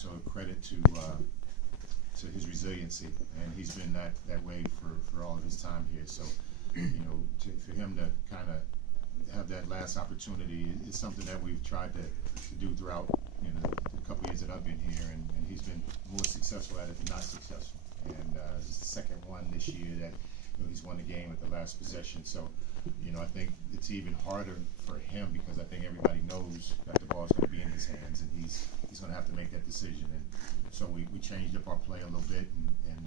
So credit to his resiliency, and he's been that way for all of his time here. So for him to kind of have that last opportunity is something that we've tried to do throughout the couple years that I've been here, and he's been more successful at it than not successful. And it's the second one this year that he's won the game at the last possession. So I think it's even harder for him because I think everybody knows that the ball's going to be in his hands, and he's going to have to make that decision. And so we changed up our play a little bit and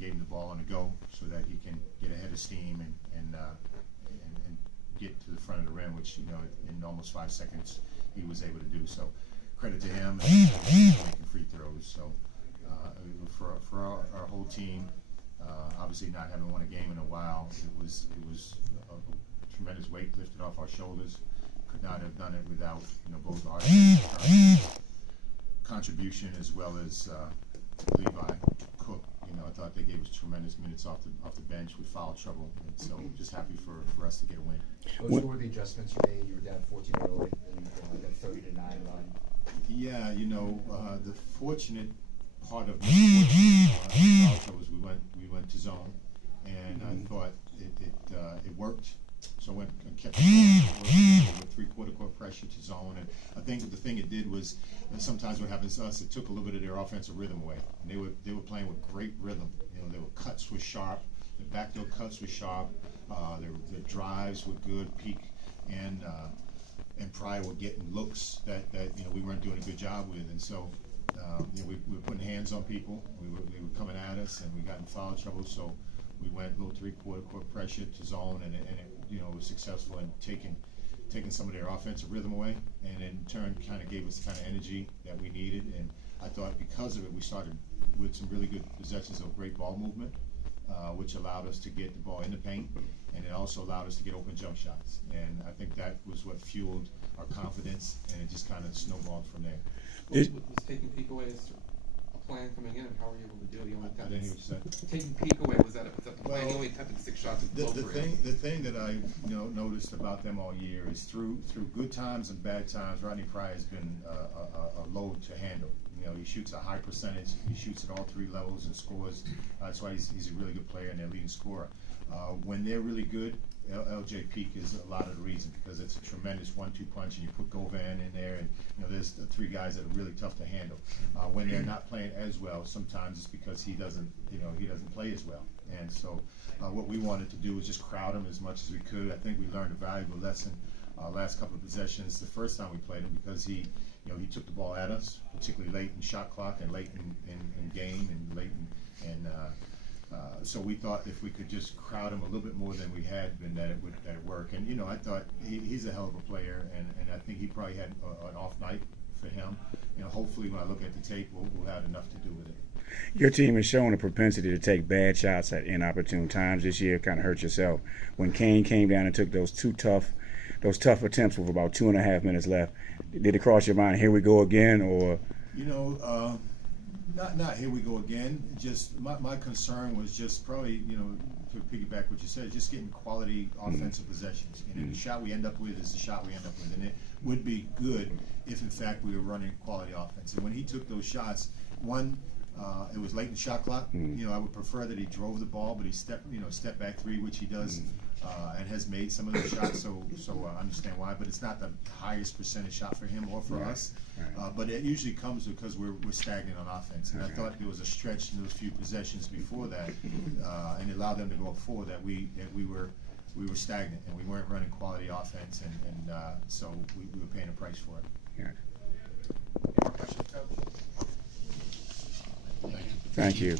gave him the ball on the go so that he can get ahead of steam and get to the front of the rim, which in almost 5 seconds he was able to do. So credit to him and making free throws. So for our whole team, obviously not having won a game in a while, it was a tremendous weight lifted off our shoulders. Could not have done it without both our contribution as well as Levi Cook. I thought they gave us tremendous minutes off the bench with foul trouble, and so just happy for us to get a win. Those were the adjustments you made. You were down 14 early, and that 30-9 run. Yeah, the fortunate part of foul trouble was we went to zone, and I thought it worked. So I went and kept it going with three-quarter court pressure to zone, and I think the thing it did was sometimes what happens to us, it took a little bit of their offensive rhythm away, and they were playing with great rhythm. Their cuts were sharp, the backdoor cuts were sharp, their drives were good, Peak and Pryor were getting looks that we weren't doing a good job with, and so we were putting hands on people. They were coming at us, and we got in foul trouble. So we went a little three-quarter court pressure to zone, and it was successful in taking some of their offensive rhythm away, and in turn kind of gave us the kind of energy that we needed. And I thought because of it, we started with some really good possessions of great ball movement, which allowed us to get the ball in the paint, and it also allowed us to get open jump shots. And I think that was what fueled our confidence, and it just kind of snowballed from there. Was taking Peak away as a plan coming in, and how were you able to do it? You only I didn't hear what you said. Taking Peak away, was that the plan? You only attempted 6 shots at the thing that I noticed about them all year is through good times and bad times, Rodney Pryor has been a load to handle. He shoots a high percentage. He shoots at all 3 levels and scores. That's why he's a really good player and their leading scorer. When they're really good, LJ Peak is a lot of the reason, because it's a tremendous 1-2 punch, and you put Govan in there, and there's 3 guys that are really tough to handle. When they're not playing as well, sometimes it's because he doesn't play as well. And so what we wanted to do was just crowd him as much as we could. I think we learned a valuable lesson last couple of possessions the first time we played him, because he took the ball at us, particularly late in shot clock and late in game and late in so we thought if we could just crowd him a little bit more than we had been, that it would work. And I thought he's a hell of a player, and I think he probably had an off night for him. Hopefully when I look at the tape, we'll have enough to do with it. Your team has shown a propensity to take bad shots at inopportune times this year. Kind of hurt yourself when Kane came down and took those tough attempts with about 2.5 minutes left. Did it cross your mind, here we go again, or? Not here we go again. Just my concern was just probably, to piggyback what you said, just getting quality offensive possessions. And the shot we end up with is the shot we end up with. And it would be good if, in fact, we were running quality offense. And when he took those shots, it was late in the shot clock. I would prefer that he drove the ball, but he step back 3, which he does, and has made some of those shots. So I understand why, but it's not the highest percentage shot for him or for us. But it usually comes because we're stagnant on offense. And I thought there was a stretch in those few possessions before that, and it allowed them to go up 4, that we were stagnant and we weren't running quality offense, and so we were paying a price for it. More questions, Coach? Thank you.